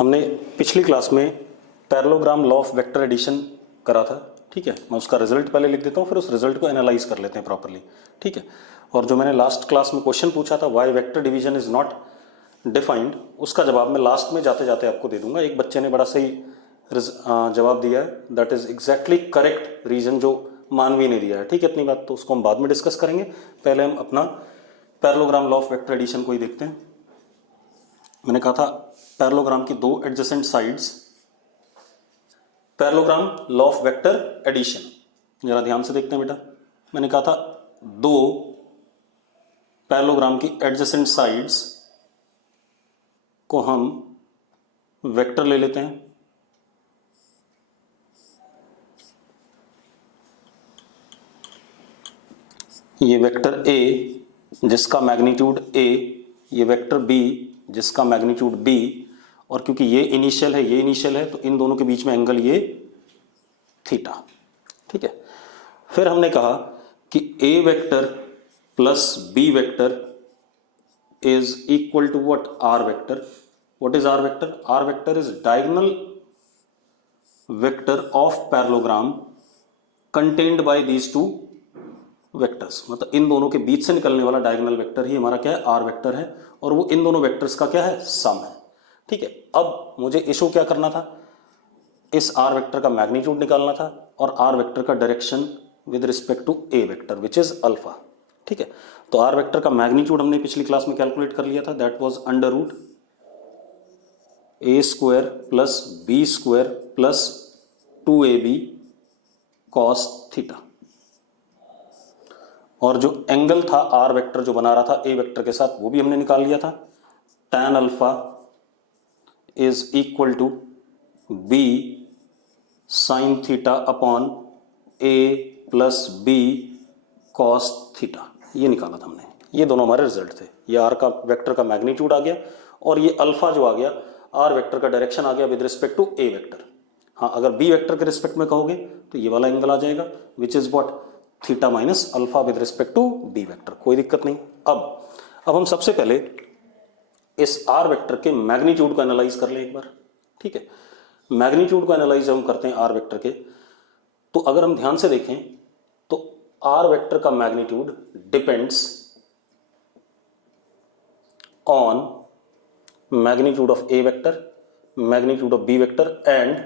हमने पिछली क्लास में parallelogram law of vector addition करा था, ठीक है। मैं उसका रिजल्ट पहले लिख देता हूँ, फिर उस रिजल्ट को एनालाइज कर लेते हैं प्रॉपरली, ठीक है। और जो मैंने लास्ट क्लास में क्वेश्चन पूछा था why vector division is not defined, उसका जवाब मैं लास्ट में जाते जाते आपको दे दूंगा। एक बच्चे ने बड़ा सही जवाब दिया है, that is exactly correct reason जो मानवी ने दिया है, ठीक है। इतनी बात तो उसको हम बाद में डिस्कस करेंगे, पहले हम अपना parallelogram law of vector addition को ही देखते हैं। मैंने कहा था पैरेललोग्राम की दो adjacent sides, parallelogram law of vector addition. जरा ध्यान से देखते हैं बेटा, मैंने कहा था दो पैरेललोग्राम की एडजेसेंट साइड्स को हम वेक्टर ले लेते हैं। ये वेक्टर ए जिसका मैग्नीट्यूड ए, ये वेक्टर बी जिसका मैग्नीट्यूड बी, और क्योंकि ये इनिशियल है ये इनिशियल है तो इन दोनों के बीच में एंगल ये थीटा, ठीक है। फिर हमने कहा कि A vector plus B vector is equal to what, R vector. What is R vector? R vector is diagonal vector of parallelogram contained by these two vectors. मतलब इन दोनों के बीच से निकलने वाला डायगोनल वेक्टर ही हमारा क्या है, आर वेक्टर है, और वो इन दोनों वेक्टर्स का क्या है, सम है, ठीक है। अब मुझे इशू क्या करना था, इस आर वेक्टर का मैग्नीट्यूड निकालना था और आर वेक्टर का direction with respect to A vector which is alpha, ठीक है। तो आर वेक्टर का मैग्नीट्यूड हमने पिछली क्लास में कैलकुलेट कर लिया था, that was under root A square plus B square plus 2ab cos theta. और जो एंगल था आर वेक्टर जो बना रहा था ए वेक्टर के साथ, वो भी हमने निकाल लिया था, tan alpha is equal to B sine theta upon A plus B cos theta, ये निकाला था हमने। ये दोनों हमारे रिजल्ट थे। ये आर का वेक्टर का मैग्नीट्यूड आ गया और ये अल्फा जो आ गया आर वेक्टर का डायरेक्शन आ गया with respect to A vector. हाँ, अगर बी वेक्टर के रिस्पेक्ट में कहोगे तो ये वाला एंगल आ जाएगा which is what, theta minus alpha with respect to B vector. कोई दिक्कत नहीं। अब हम सबसे पहले इस आर वेक्टर के मैग्नीट्यूड को एनालाइज कर लें एक बार, ठीक है। मैग्नीट्यूड को एनालाइज हम करते हैं आर वेक्टर के, तो अगर हम ध्यान से देखें तो आर वेक्टर का magnitude depends on magnitude of A vector, magnitude of B vector and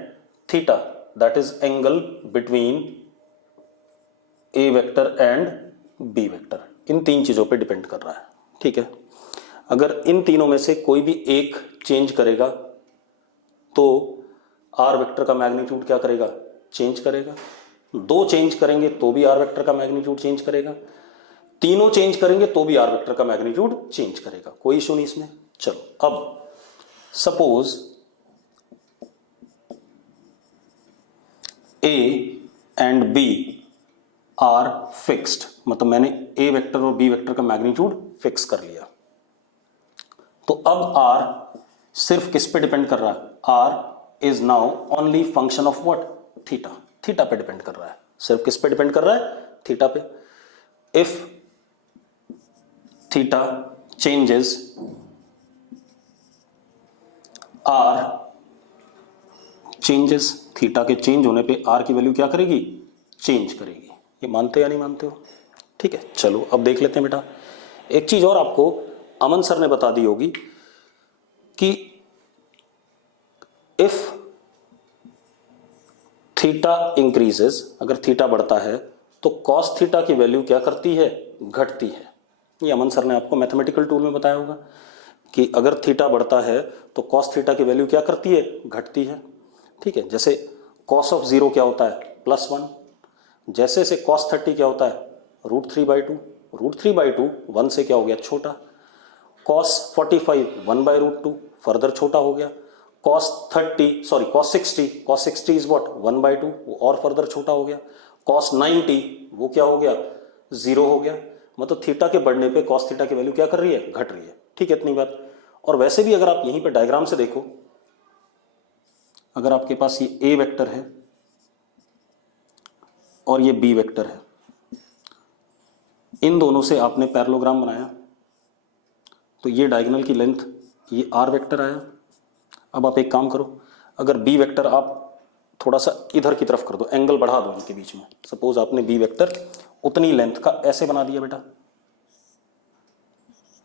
theta, that is angle between A vector and B vector. इन तीन चीजों पे डिपेंड कर रहा है, ठीक है। अगर इन तीनों में से कोई भी एक चेंज करेगा तो आर वेक्टर का मैग्नीट्यूड क्या करेगा, चेंज करेगा। दो चेंज करेंगे तो भी आर वेक्टर का मैग्नीट्यूड चेंज करेगा, तीनों चेंज करेंगे तो भी आर वेक्टर का मैग्नीट्यूड चेंज करेगा। कोई इशू नहीं इसमें। चलो, अब suppose A and B are fixed, मतलब मैंने ए वेक्टर और बी वेक्टर का मैग्नीट्यूड फिक्स कर लिया, तो अब आर सिर्फ किस पे डिपेंड कर रहा है, R is now only function of what, theta. Theta पे डिपेंड कर रहा है, सिर्फ किस पे डिपेंड कर रहा है, थीटा पे। If theta changes, R changes, theta के चेंज होने पे आर की वैल्यू क्या करेगी, चेंज करेगी। ये मानते या नहीं मानते हो? ठीक है, चलो अब देख लेते हैं बेटा। एक चीज और आपको अमन सर ने बता दी होगी कि इफ थीटा इंक्रीजेस, अगर थीटा बढ़ता है तो कॉस थीटा की वैल्यू क्या करती है, घटती है। ये अमन सर ने आपको मैथमेटिकल टूल में बताया होगा कि अगर थीटा बढ़ता है तो कॉस थीटा की वैल्यू क्या करती है, घटती है, ठीक है। जैसे कॉस ऑफ 0 क्या होता है, +1। जैसे से cos 30 क्या होता है, √3/2। √3/2 1 से क्या हो गया, छोटा। cos 45 1/√2, फर्दर छोटा हो गया। cos 60 इज व्हाट, 1/2, वो और फर्दर छोटा हो गया। cos 90 वो क्या हो गया, 0 हो गया। मतलब थीटा के बढ़ने पे cos थीटा की वैल्यू क्या कर रही है, घट रही है, ठीक है। इतनी बात। और वैसे भी अगर आप यहीं पे डायग्राम से देखो, अगर आपके पास ये ए वेक्टर है और ये बी वेक्टर है, इन दोनों से आपने पैरेललोग्राम बनाया, तो ये डायगोनल की लेंथ ये आर वेक्टर आया, अब आप एक काम करो, अगर बी वेक्टर आप थोड़ा सा इधर की तरफ कर दो, एंगल बढ़ा दो इनके बीच में, सपोज आपने बी वेक्टर उतनी लेंथ का ऐसे बना दिया बेटा,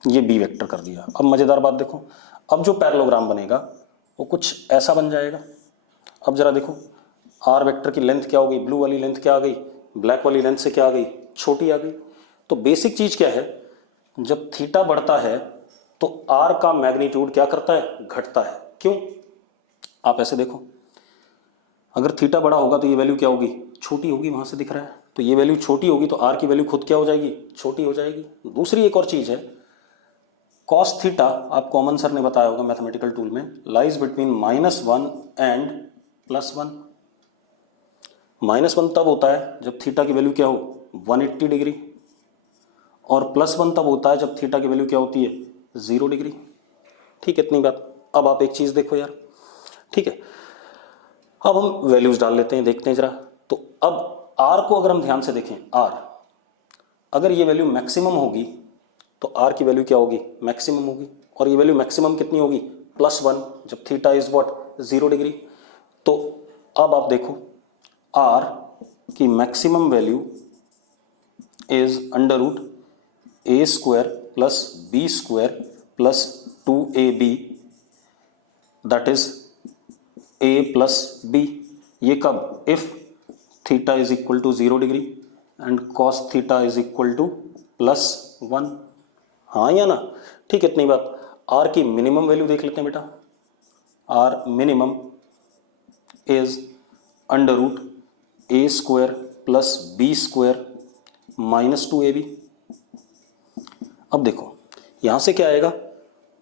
ये बी वेक्टर कर दिया। अब मजेदार बात देखो, अब जो पैरेललोग्राम बनेगा वो कुछ ऐसा बन जाएगा। अब जरा देखो, आर वेक्टर की लेंथ क्या हो गई, ब्लू वाली लेंथ क्या आ गई, ब्लैक वाली लेंथ से क्या आ गई, छोटी आ गई। तो बेसिक चीज क्या है, जब थीटा बढ़ता है तो आर का मैग्नीट्यूड क्या करता है, घटता है। क्यों, आप ऐसे देखो, अगर थीटा बड़ा होगा तो ये वैल्यू क्या होगी, छोटी होगी, वहां से दिख रहा है, तो ये वैल्यू छोटी होगी तो आर की वैल्यू खुद क्या हो जाएगी, छोटी हो जाएगी। दूसरी एक और चीज है, कॉस थीटा, आप कॉमन सर ने बताया होगा मैथमेटिकल टूल में, लाइज बिटवीन -1 एंड +1। -1 तब होता है जब थीटा की वैल्यू क्या हो, 180 डिग्री, और +1 तब होता है जब थीटा की वैल्यू क्या होती है, 0 डिग्री। ठीक है, इतनी बात। अब आप एक चीज देखो यार, ठीक है, अब हम वैल्यूज डाल लेते हैं, देखते हैं जरा। तो अब आर को अगर हम ध्यान से देखें, आर अगर ये वैल्यू मैक्सिमम होगी तो आर की वैल्यू क्या होगी, मैक्सिमम होगी, और ये वैल्यू मैक्सिमम कितनी होगी, +1, जब थीटा इज व्हाट, 0 डिग्री। तो अब आप देखो, आर की maximum value is √a² + b² + 2ab, that is a + b। ये कब, if theta is equal to 0 degree and cos theta is equal to +1। हाँ या ना, ठीक, इतनी बात। आर की मिनिमम वैल्यू देख लेते हैं बेटा, are minimum is √a² + b² - 2ab। अब देखो यहां से क्या आएगा,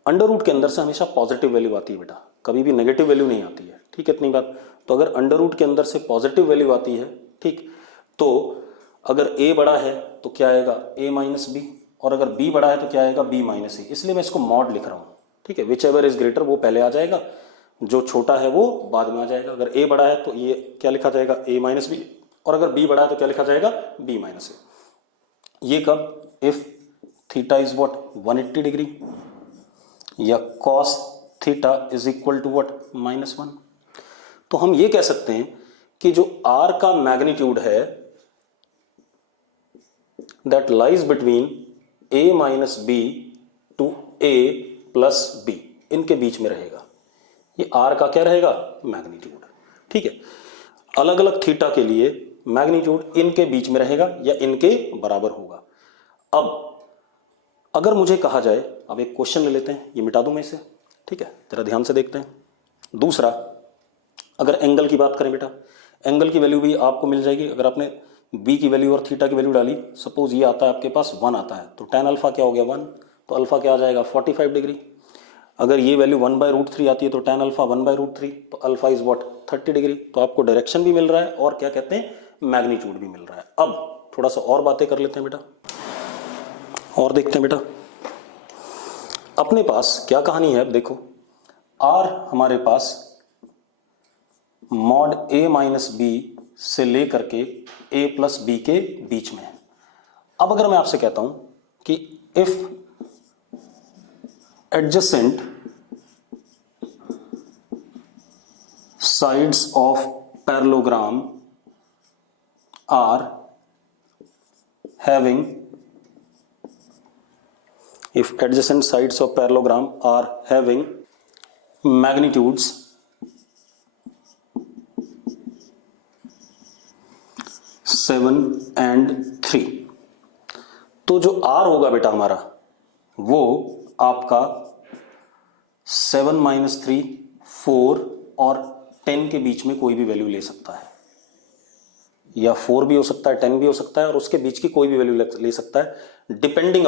अंडर रूट के अंदर से हमेशा पॉजिटिव वैल्यू आती है बेटा, कभी भी नेगेटिव वैल्यू नहीं आती है। ठीक है, इतनी बात। तो अगर अंडर रूट के अंदर से पॉजिटिव वैल्यू आती है, ठीक, तो अगर a बड़ा है तो क्या आएगा, a - b, और अगर b बड़ा है तो क्या आएगा, b - a। इसलिए मैं इसको मॉड लिख रहा हूं। ठीक है, विच एवर इज ग्रेटर वो पहले आ जाएगा, जो छोटा है वो बाद में आ जाएगा। अगर a बड़ा है तो ये क्या लिखा जाएगा, a - b, और अगर b बड़ा है तो क्या लिखा जाएगा, b - a। ये कब, if theta is what, 180 degree, या cos theta is equal to what, -1। तो हम ये कह सकते हैं कि जो r का मैग्नीट्यूड है that lies between a - b to a + b, इनके बीच में रहेगा। ये r का क्या रहेगा, मैग्नीट्यूड। ठीक है, अलग अलग थीटा के लिए मैग्नीट्यूड इनके बीच में रहेगा या इनके बराबर होगा। अब अगर मुझे कहा जाए, अब एक क्वेश्चन ले लेते हैं, ये मिटा दूं मैं इसे, ठीक है, जरा ध्यान से देखते हैं। दूसरा, अगर एंगल की बात करें बेटा, एंगल की वैल्यू भी आपको मिल जाएगी। अगर आपने b की वैल्यू और थीटा की वैल्यू डाली, सपोज ये आता है आपके पास 1 आता है, तो tan अल्फा क्या हो गया, 1, तो अल्फा क्या आ जाएगा, 45 डिग्री। अगर ये वैल्यू 1/√3 आती है तो tan अल्फा 1/√3, तो अल्फा इज व्हाट, 30 डिग्री। तो आपको डायरेक्शन भी मिल रहा है और क्या कहते हैं, मैग्नीट्यूड भी मिल रहा है। अब थोड़ा सा और बातें कर लेते हैं बेटा, और देखते हैं बेटा अपने पास क्या कहानी है। अब देखो, r हमारे पास मॉड a - b से लेकर के a + b के बीच में है। अब अगर मैं आपसे कहता हूं कि if adjacent sides of parallelogram are having, if adjacent sides of parallelogram are having magnitudes 7 and 3, तो जो r होगा बेटा हमारा वो आपका 7 - 3, 4 और 10 के बीच में कोई भी वैल्यू ले सकता है, या 4 भी हो सकता है, 10 भी हो सकता है, और उसके बीच की कोई भी वैल्यू ले सकता है, depending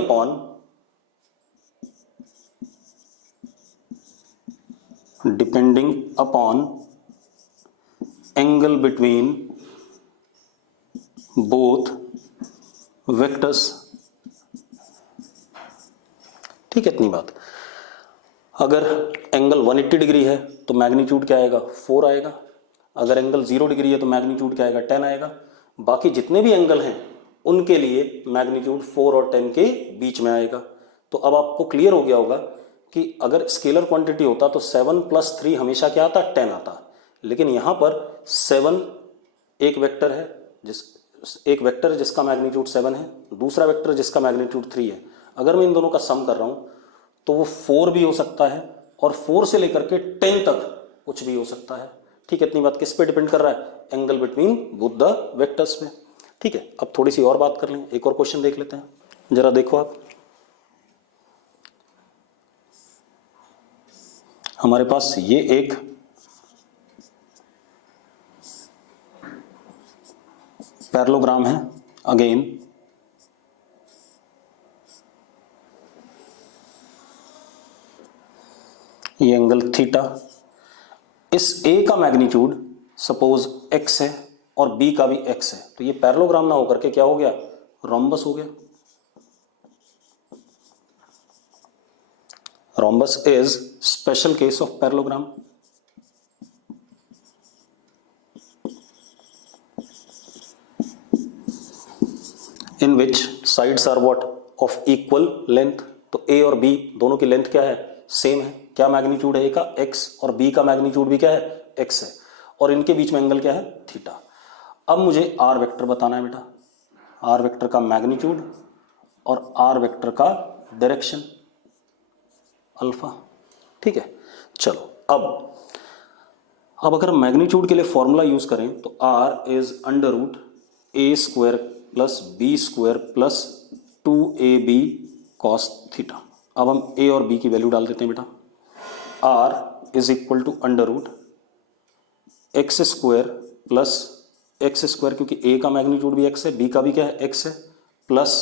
upon angle between both vectors. ठीक है, इतनी बात। अगर एंगल 180 डिग्री है तो मैग्नीट्यूड क्या आएगा, 4 आएगा। अगर एंगल 0 डिग्री है तो मैग्नीट्यूड क्या आएगा, 10 आएगा। बाकी जितने भी एंगल हैं उनके लिए मैग्नीट्यूड 4 और 10 के बीच में आएगा। तो अब आपको क्लियर हो गया होगा कि अगर स्केलर क्वांटिटी होता तो 7 + 3 हमेशा क्या आता, 10 आता, लेकिन यहाँ पर 7 एक वेक्टर है जिसका मैग्नीट्यूड 7 है, दूसरा वेक्टर जिसका मैग्नीट्यूड 3 है। अगर मैं इन दोनों का सम कर रहा हूँ तो वो 4 भी हो सकता है और 4 से लेकर के 10 तक कुछ भी हो सकता है। ठीक है, इतनी बात किस पे डिपेंड कर रहा है, angle between both the vectors पे। ठीक है, अब थोड़ी सी और बात कर लें, एक और क्वेश्चन देख लेते हैं। जरा देखो आप, हमारे पास ये एक पैरेललोग्राम है, अगेन ये एंगल थीटा, इस ए का मैग्नीट्यूड सपोज x है और b का भी x है, तो ये पैरेललोग्राम ना होकर के क्या हो गया, रोम्बस हो गया। Rhombus is special case of parallelogram. In which sides are what, of equal length. तो a और b दोनों की लेंथ क्या है, सेम है। क्या मैग्नीट्यूड है a का, x, और b का मैग्नीट्यूड भी क्या है, x है, और इनके बीच में एंगल क्या है, थीटा। अब मुझे r वेक्टर बताना है बेटा, r वेक्टर का मैग्नीट्यूड और r वेक्टर का डायरेक्शन अल्फा। ठीक है, चलो अब अगर मैग्नीट्यूड के लिए फॉर्मूला यूज करें तो r is √a² + b² + 2ab cos theta. अब हम a और b की वैल्यू डाल देते हैं बेटा। r is equal to √x² + x², क्योंकि a का मैग्नीट्यूड भी x है, b का भी क्या है, x है, प्लस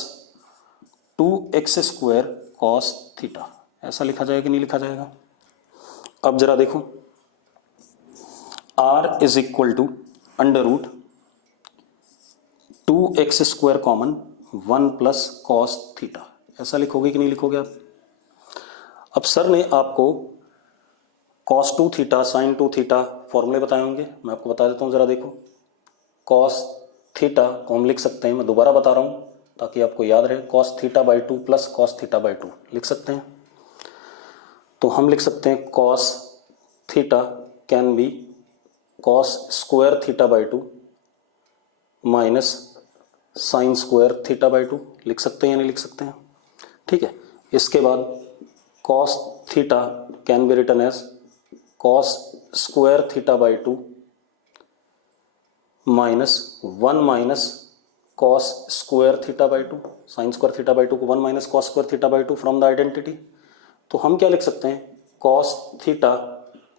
2x² cos थीटा। ऐसा लिखा जाएगा कि नहीं लिखा जाएगा। अब जरा देखो, r is equal to √2x² common 1 + cos theta. ऐसा लिखोगे कि नहीं लिखोगे आप। अब सर ने आपको cos 2 थीटा sin 2 थीटा फॉर्मूले बताए होंगे, मैं आपको बता देता हूँ। जरा देखो, cos थीटा को हम लिख सकते हैं, मैं दोबारा बता रहा हूँ ताकि आपको याद रहे, cos θ/2 + cos θ/2 लिख सकते हैं। तो हम लिख सकते हैं cos theta can be cos square θ/2 minus sin square θ/2, लिख सकते हैं या नहीं लिख सकते हैं। ठीक है, इसके बाद cos theta can be written as cos square θ/2 minus 1 minus cos square θ/2, sin square θ/2 को 1 minus cos square θ/2 from the identity. तो हम क्या लिख सकते हैं, cos theta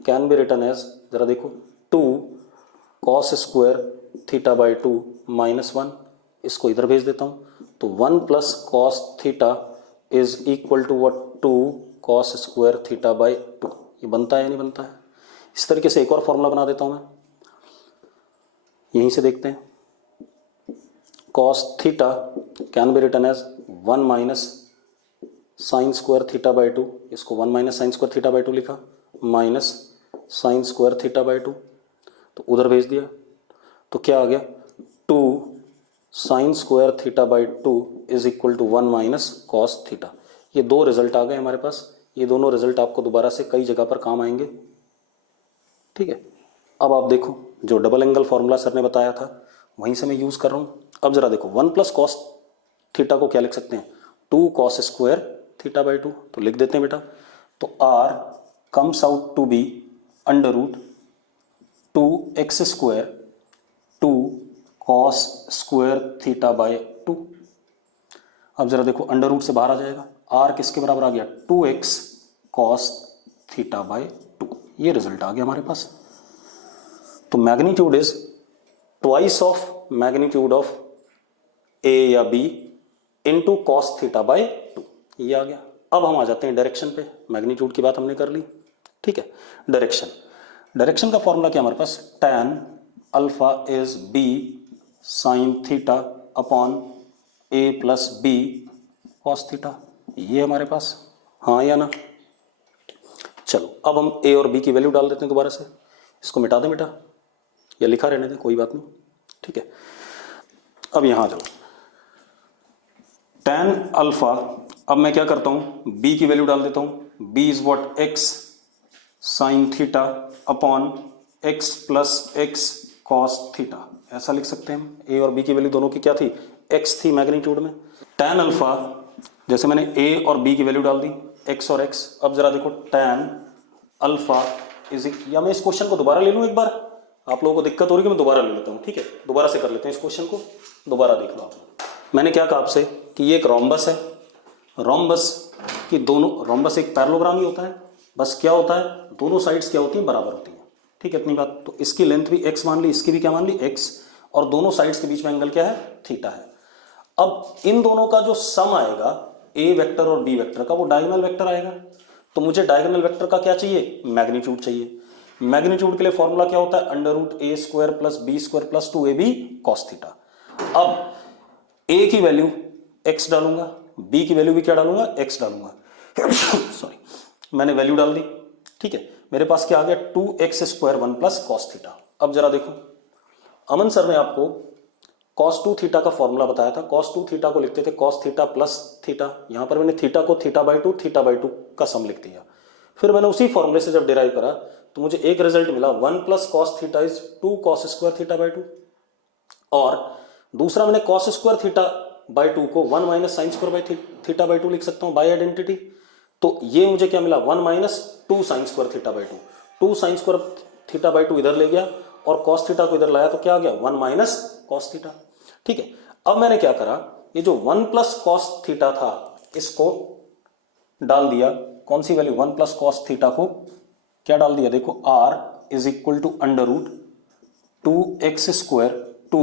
can be written as, जरा देखो, 2 cos स्क्वायर θ/2 माइनस 1, इसको इधर भेज देता हूँ, तो 1 + cos theta is equal to what, 2 cos square θ/2। ये बनता है या नहीं बनता है। इस तरीके से एक और फॉर्मूला बना देता हूँ मैं, यहीं से देखते हैं। cos theta can be written as 1 minus sin square θ/2, इसको 1 माइनस sin स्क्वायर θ/2 लिखा, माइनस sin स्क्वायर θ/2, तो उधर भेज दिया, तो क्या आ गया, 2 sin square θ/2 is equal to 1 minus cos theta. ये दो रिजल्ट आ गए हमारे पास। ये दोनों रिजल्ट आपको दोबारा से कई जगह पर काम आएंगे। ठीक है, अब आप देखो, जो डबल एंगल फॉर्मूला सर ने बताया था वहीं से मैं यूज कर रहा हूँ। अब जरा देखो, 1 + cos थीटा को क्या लिख सकते हैं, 2 cos स्क्वायर θ/2, तो लिख देते हैं बेटा। तो r comes out to be √2x² 2 cos square θ/2। अब जरा देखो, अंडर रूट से बाहर आ जाएगा, r किसके बराबर आ गया, 2x cos θ/2। ये रिजल्ट आ गया हमारे पास। तो magnitude is twice of magnitude of a या b इंटू cos θ/2, ये आ गया। अब हम आ जाते हैं डायरेक्शन पे। मैग्नीट्यूड की बात हमने कर ली। ठीक है, डायरेक्शन का फॉर्मूला क्या हमारे पास, tan alpha is b sin theta upon a + b cos theta, ये हमारे पास, हाँ या ना। चलो, अब हम a और b की वैल्यू डाल देते हैं दोबारा से। इसको मिटा दें बेटा, या लिखा रहने दें, कोई बात नहीं। ठीक है, अब यहां आ जाओ, tan अल्फा, अब मैं क्या करता हूं, b की वैल्यू डाल देता हूं, b is what x sine theta upon x plus x cos theta, ऐसा लिख सकते हैं हम। a और b की वैल्यू दोनों की क्या थी, x थी मैग्नीट्यूड में। tan अल्फा, जैसे मैंने a और b की वैल्यू डाल दी x और x, अब जरा देखो tan अल्फा इज, या मैं इस क्वेश्चन को दोबारा ले लूँ एक बार, आप लोगों को दिक्कत हो रही है कि मैं दोबारा ले लेता हूँ, ठीक है, दोबारा से कर लेते हैं इस क्वेश्चन को, दोबारा देख लो आप। मैंने क्या कहा आपसे कि ये एक रोम्बस है, रोम्बस की दोनों, रोम्बस एक पैरेललोग्राम ही होता है, बस क्या होता है, दोनों साइड्स क्या होती हैं, बराबर होती हैं, ठीक है, इतनी बात। तो इसकी लेंथ भी x मान ली, इसकी भी क्या मान ली, x, और दोनों साइड्स के बीच में एंगल क्या है, थीटा है। अब इन दोनों का जो सम आएगा a वेक्टर और b वेक्टर का, वो डायगोनल वेक्टर आएगा। तो मुझे डायगोनल वेक्टर का क्या चाहिए, मैग्नीट्यूड चाहिए। मैग्नीट्यूड के लिए फॉर्मूला क्या होता है, अंडर रूट ए square plus B square plus 2ab cos theta. अब a की वैल्यू x डालूंगा, b की वैल्यू भी क्या डालूंगा, x डालूंगा सॉरी, मैंने वैल्यू डाल दी, ठीक है, मेरे पास क्या आ गया, 2x square 1 plus cos theta. अब जरा देखो, अमन सर ने आपको cos 2 थीटा का फॉर्मूला बताया था, cos 2 थीटा को लिखते थे cos थीटा प्लस थीटा, यहां पर मैंने थीटा को थीटा बाई टू का सम लिख दिया। फिर मैंने उसी फॉर्मूले से जब डिराइव करा तो मुझे एक रिजल्ट मिला, 1 plus cos theta is 2 cos square theta by 2, और दूसरा मैंने कॉस स्क्वायर थीटा बाई 2 को 1 minus sine square by theta by 2 लिख सकता हूं बाई आइडेंटिटी। तो ये मुझे क्या मिला, 1 minus 2 sign square theta by 2 sign square theta by 2 इधर ले गया और कॉस थीटा को इधर लाया तो क्या आ गया, 1 माइनस कॉस थीटा, ठीक है। अब मैंने क्या करा, ये जो 1 प्लस कॉस थीटा था इसको डाल दिया, कौन सी वैल्यू, 1 प्लस कॉस थीटा को क्या डाल दिया, देखो r is equal to under root 2x square 2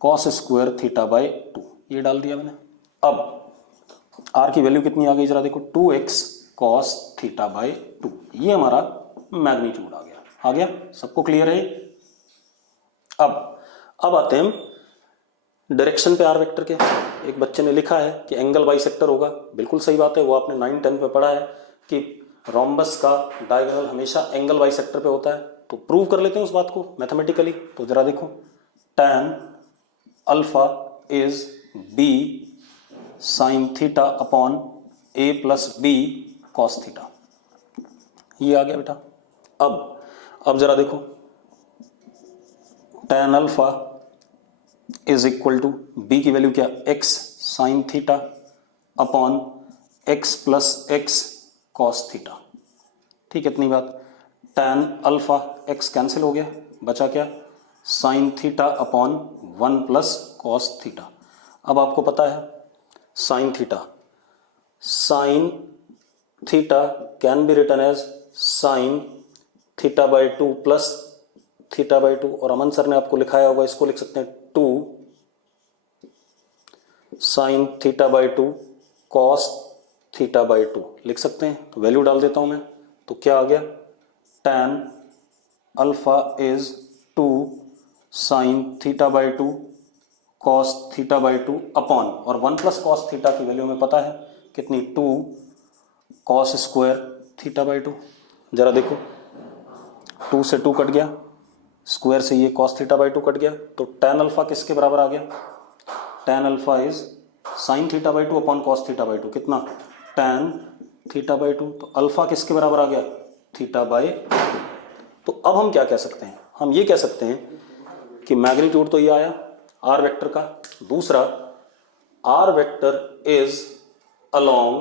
cos square theta by 2, ये डाल दिया मैंने। अब r की वैल्यू कितनी आ गई, जरा देखो, 2x कॉस थीटा बाई 2, ये हमारा मैग्नीट्यूड आ गया, सबको क्लियर है। अब आते हैं डायरेक्शन पे आर वेक्टर के। एक बच्चे ने लिखा है कि एंगल बाइसेक्टर होगा, बिल्कुल सही बात है, वो आपने 9-10 में पढ़ा है कि रोम्बस का डायगोनल हमेशा एंगल बाइसेक्टर पे होता है। तो प्रूव कर लेते हैं उस बात को मैथमेटिकली। तो जरा देखो, tan alpha is b sine theta upon a plus b cos theta, ये आ गया बेटा। अब जरा देखो, tan alpha is equal to b की वैल्यू क्या, x sine theta upon x plus x cos theta, ठीक है, इतनी बात। tan अल्फा x कैंसिल हो गया, बचा क्या, sine theta upon 1 plus cos theta. अब आपको पता है sine theta can be written as sine theta by 2 plus theta by 2, और अमन सर ने आपको लिखाया होगा, इसको लिख सकते हैं 2 sign theta by 2 cos theta by 2 लिख सकते हैं। तो वैल्यू डाल देता हूं मैं, तो क्या आ गया, tan alpha is 2 sign theta by 2 cos theta by 2 upon, और 1 प्लस कॉस थीटा की वैल्यू हमें पता है कितनी, 2 कॉस स्क्वायर थीटा बाई 2। जरा देखो, 2 से 2 कट गया, स्क्वायर से ये कॉस थीटा बाई 2 कट गया, तो tan अल्फा किसके बराबर आ गया, tan alpha is sine theta by 2 upon cos theta by 2, कितना, tan थीटा बाई 2, तो अल्फा किसके बराबर आ गया, थीटा बाई 2। तो अब हम क्या कह सकते हैं, हम ये कह सकते हैं कि मैग्नीट्यूड तो ये आया आर वेक्टर का, दूसरा R vector is along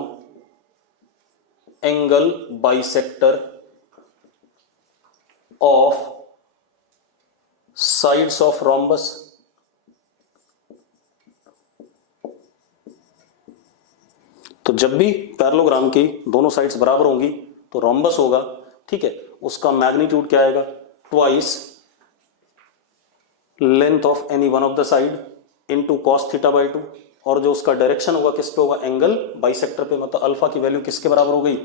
angle bisector of sides of rhombus. तो जब भी पैरेललोग्राम की दोनों साइड्स बराबर होंगी तो रोम्बस होगा, ठीक है, उसका मैग्नीट्यूड क्या आएगा, twice length of any one of the side into cos theta by 2, और जो उसका डायरेक्शन होगा किस पे होगा, एंगल बाइसेक्टर पे, मतलब अल्फा की वैल्यू किसके बराबर हो गई,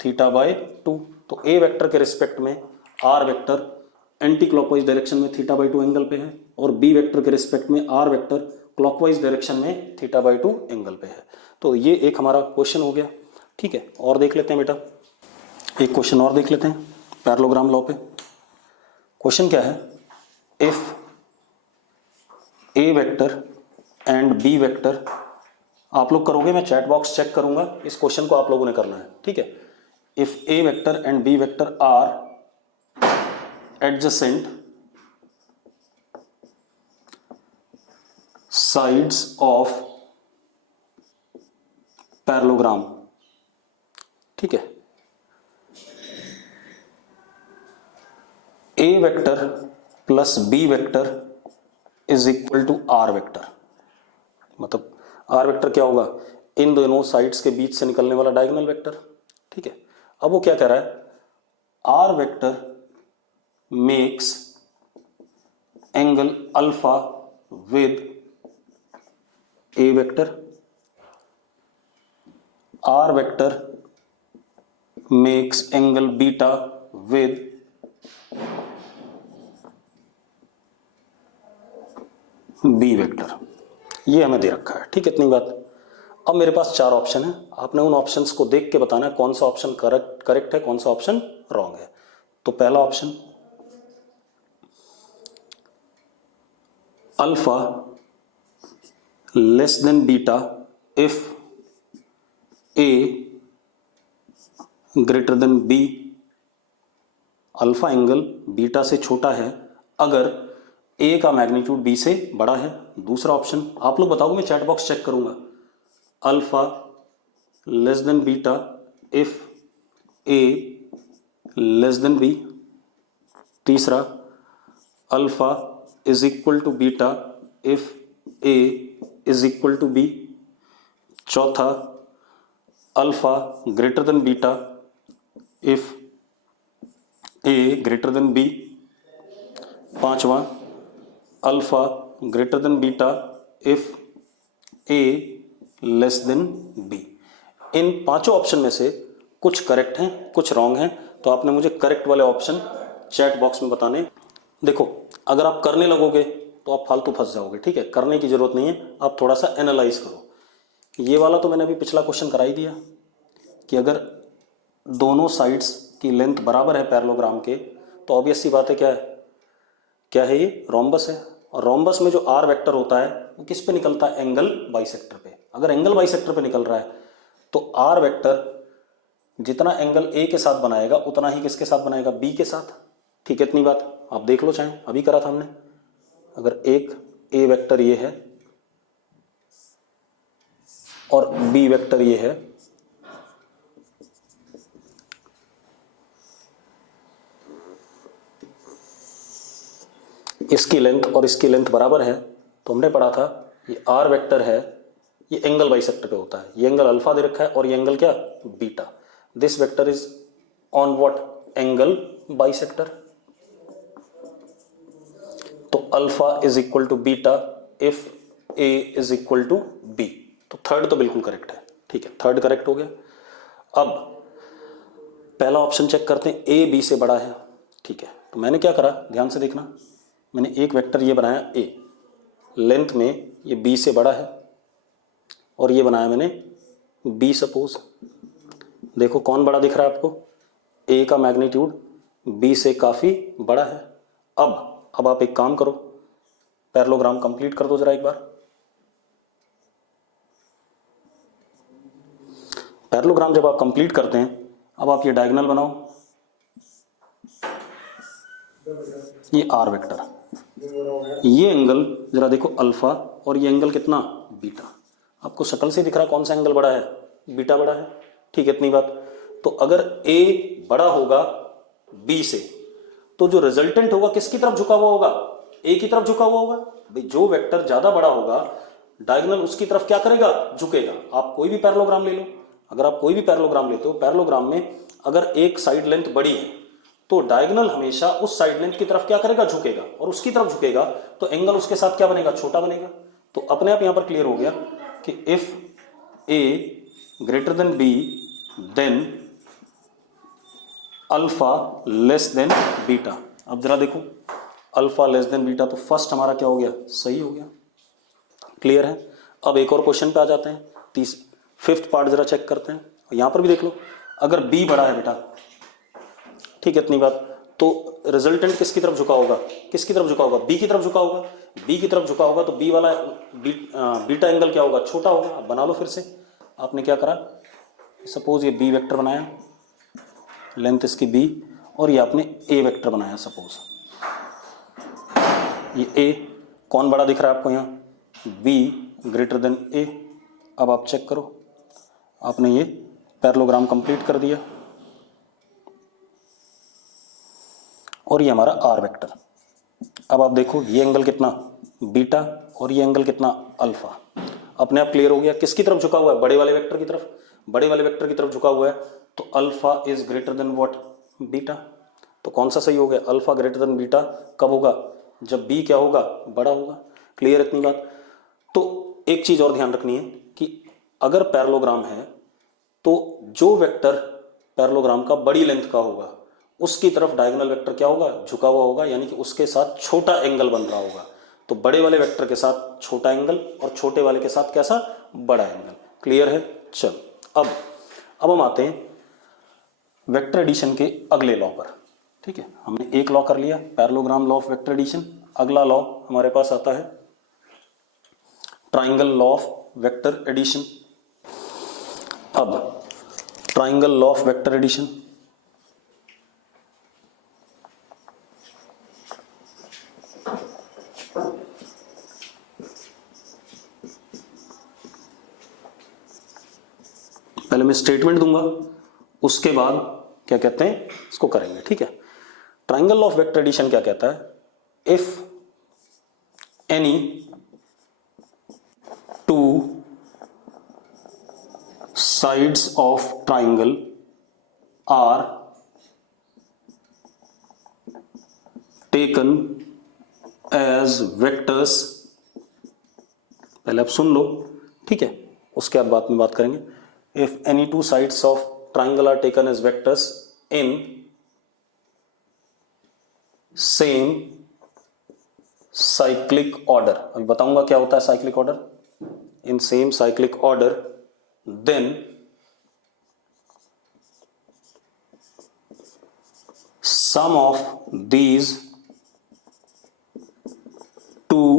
थीटा बाई 2। तो ए वेक्टर के रिस्पेक्ट में R vector anti clockwise direction में थीटा बाई 2 एंगल पे है, और बी वेक्टर के रिस्पेक्ट में आर वेक्टर क्लॉकवाइज डायरेक्शन में थीटा बाई 2 एंगल पे है। तो ये एक हमारा क्वेश्चन हो गया, ठीक है। और देख लेते हैं बेटा, एक क्वेश्चन और देख लेते हैं पैरेललोग्राम लॉ पे। क्वेश्चन क्या है, if A vector and B vector आप लोग करोगे, मैं चैट बॉक्स चेक करूंगा, इस क्वेश्चन को आप लोगों ने करना है, ठीक है। If A vector and B vector are adjacent sides of parallelogram, ठीक है, a vector plus B vector is equal to r vector. मतलब आर वेक्टर क्या होगा, इन दोनों साइड्स के बीच से निकलने वाला डायगोनल वेक्टर, ठीक है। अब वो क्या कह रहा है, R vector makes angle alpha with A vector, R vector makes angle beta with B vector. ये हमें दे रखा है, ठीक है, इतनी बात। अब मेरे पास 4 ऑप्शन है, आपने उन ऑप्शंस को देख के बताना है कौन सा ऑप्शन करेक्ट है, कौन सा ऑप्शन रॉन्ग है। तो पहला option, alpha less than beta if A greater than B, alpha angle beta से छोटा है अगर ए का मैग्नीट्यूड बी से बड़ा है। दूसरा ऑप्शन आप लोग बताओगे, मैं चैट बॉक्स चेक करूंगा, alpha less than beta if a less than b. तीसरा, alpha is equal to beta if a is equal to b. चौथा, alpha greater than beta if A greater than b. पांचवा, alpha greater than beta if a less than b. इन पांचों option में से कुछ correct हैं, कुछ wrong हैं, तो आपने मुझे करेक्ट वाले ऑप्शन चैट बॉक्स में बताने। देखो, अगर आप करने लगोगे तो आप फालतू फंस जाओगे, ठीक है, करने की जरूरत नहीं है, आप थोड़ा सा एनालाइज करो। ये वाला तो मैंने अभी पिछला क्वेश्चन करा ही दिया कि अगर दोनों साइड्स की लेंथ बराबर है पैरेललोग्राम के, तो ऑब्वियस सी बात है, क्या है ये रोम्बस है। और रोम्बस में जो आर वेक्टर होता है वो किस पे निकलता है, एंगल बाइसेक्टर पे। अगर एंगल बाइसेक्टर पे निकल रहा है तो आर वेक्टर जितना एंगल ए के साथ बनाएगा उतना ही किसके साथ बनाएगा, बी के साथ, ठीक है, इतनी बात आप देख लो, चाहे अभी करा था हमने। अगर एक ए वेक्टर ये है और बी वेक्टर ये है, इसकी लेंथ और इसकी लेंथ बराबर है, तो हमने पढ़ा था ये आर वेक्टर है, ये एंगल बाइसेक्टर पे होता है। ये एंगल अल्फा दे रखा है और ये एंगल क्या, beta. This vector is on what, angle bisector. तो alpha is equal to beta if a is equal to b. तो थर्ड तो बिल्कुल करेक्ट है, ठीक है, थर्ड करेक्ट हो गया। अब पहला ऑप्शन चेक करते हैं, ए बी से बड़ा है, ठीक है। तो मैंने क्या करा, ध्यान से देखना, मैंने एक वेक्टर ये बनाया ए, लेंथ में ये बी से बड़ा है, और ये बनाया मैंने बी सपोज। देखो कौन बड़ा दिख रहा है आपको, ए का मैग्नीट्यूड बी से काफी बड़ा है। अब आप एक काम करो, पैरेललोग्राम कंप्लीट कर दो जरा एक बार। पैरेललोग्राम जब आप कंप्लीट करते हैं, अब आप ये डायगोनल बनाओ, ये आर वेक्टर, ये एंगल जरा देखो अल्फा, और ये एंगल कितना, बीटा। आपको शक्ल से दिख रहा कौन सा एंगल बड़ा है, बीटा बड़ा है, ठीक है, इतनी बात। तो अगर ए बड़ा होगा बी से, तो जो रिजल्टेंट होगा किसकी तरफ झुका हुआ होगा, ए की तरफ झुका हुआ होगा। भाई जो वेक्टर ज्यादा बड़ा होगा डायगोनल उसकी तरफ क्या करेगा, झुकेगा। आप कोई भी पैरेललोग्राम ले लो, अगर आप कोई भी पैरेललोग्राम लेते हो, पैरेललोग्राम में अगर एक साइड लेंथ बड़ी है तो डायगोनल हमेशा उस साइड लेंथ की तरफ क्या करेगा, झुकेगा, और उसकी तरफ झुकेगा तो एंगल उसके साथ क्या बनेगा, छोटा बनेगा। तो अपने आप यहां पर क्लियर हो गया कि if A greater than B then alpha less than beta. अब जरा देखो, अल्फा लेस देन बीटा, तो फर्स्ट हमारा क्या हो गया, सही हो गया, क्लियर है। अब एक और क्वेश्चन पे आ जाते हैं, फिफ्थ पार्ट जरा चेक करते हैं। यहां पर भी देख लो, अगर बी बड़ा है बेटा, ठीक है, इतनी बात, तो रिजल्टेंट किसकी तरफ झुका होगा, किसकी तरफ झुका होगा, बी की तरफ झुका होगा। बी की तरफ झुका होगा तो बी वाला बीटा एंगल क्या होगा, छोटा होगा। अब बना लो फिर से। आपने क्या करा, सपोज ये बी वेक्टर बनाया, लेंथ इसकी बी, और ये आपने ए वेक्टर बनाया सपोज, ये ए कौन बड़ा दिख रहा है आपको यहाँ, बी ग्रेटर देन ए। अब आप चेक करो, आपने ये पैरेललोग्राम कंप्लीट कर दिया, और ये हमारा आर वेक्टर। अब आप देखो ये एंगल कितना बीटा और ये एंगल कितना अल्फा। अपने आप क्लियर हो गया किसकी तरफ झुका हुआ है, बड़े वाले वेक्टर की तरफ। बड़े वाले वेक्टर की तरफ झुका हुआ है तो alpha is greater than what, beta. तो कौन सा सही हो गया, अल्फा ग्रेटर देन बीटा कब होगा, जब बी क्या होगा, बड़ा होगा। क्लियर इतनी बात। तो एक चीज और ध्यान रखनी है कि अगर पैरेललोग्राम है तो जो वेक्टर पैरेललोग्राम का बड़ी लेंथ का होगा उसकी तरफ डायगोनल वेक्टर क्या होगा, झुका हुआ होगा, यानी कि उसके साथ छोटा एंगल बन रहा होगा। तो बड़े वाले वेक्टर के साथ छोटा एंगल और छोटे वाले के साथ कैसा, बड़ा एंगल। क्लियर है। चल अब हम आते हैं वेक्टर एडिशन के अगले लॉ पर। ठीक है, हमने एक लॉ कर लिया, parallelogram law of vector addition. अगला लॉ हमारे पास आता है triangle law of vector addition. अब triangle law of vector addition, पहले मैं स्टेटमेंट दूंगा, उसके बाद क्या कहते हैं इसको करेंगे। ठीक है, triangle law of vector addition क्या कहता है, if any two sides of triangle are taken as vectors, पहले आप सुन लो, ठीक है, उसके बाद में बात करेंगे। if any two sides of triangle are taken as vectors in same cyclic order, अभी बताऊंगा क्या होता है cyclic order, in same cyclic order, then sum of these two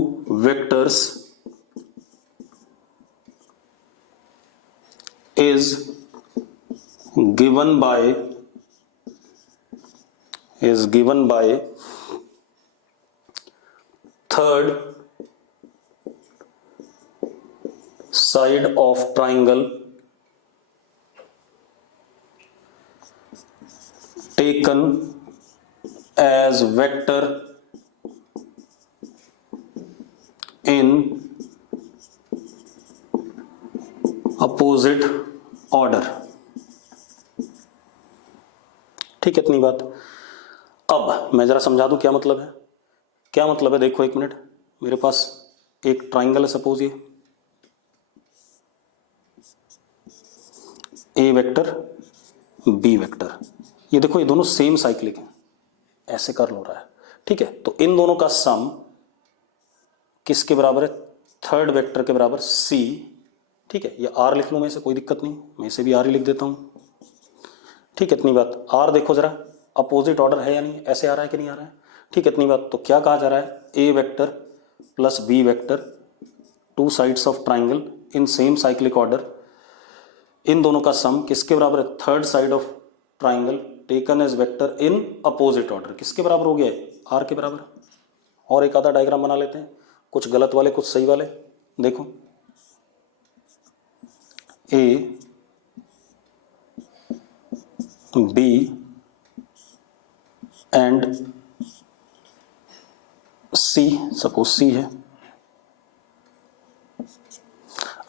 vectors is given by third side of triangle taken as vector in opposite order। ठीक है, इतनी बात। अब मैं जरा समझा दूं क्या मतलब है। क्या मतलब है, देखो एक मिनट, मेरे पास एक ट्राइंगल है, सपोज ये ए वेक्टर बी वेक्टर, ये देखो ये दोनों सेम साइक्लिक हैं, ऐसे कर्ल हो रहा है। ठीक है, तो इन दोनों का सम किसके बराबर है, थर्ड वेक्टर के बराबर सी। ठीक है, ये आर लिख लूं मैं, इसे कोई दिक्कत नहीं, मैं इसे भी आर ही लिख देता हूं। ठीक है, इतनी बात। आर देखो जरा अपोजिट ऑर्डर है या नहीं, ऐसे आ रहा है कि नहीं आ रहा है। ठीक है, इतनी बात। तो क्या कहा जा रहा है, a vector plus B vector, two sides of triangle in same cyclic order, इन दोनों का सम किसके बराबर है, third side of triangle taken as vector in opposite order, किसके बराबर हो गया है, आर के बराबर। और एक आधा डायग्राम बना लेते हैं, कुछ गलत वाले कुछ सही वाले। देखो A B and C, suppose C है।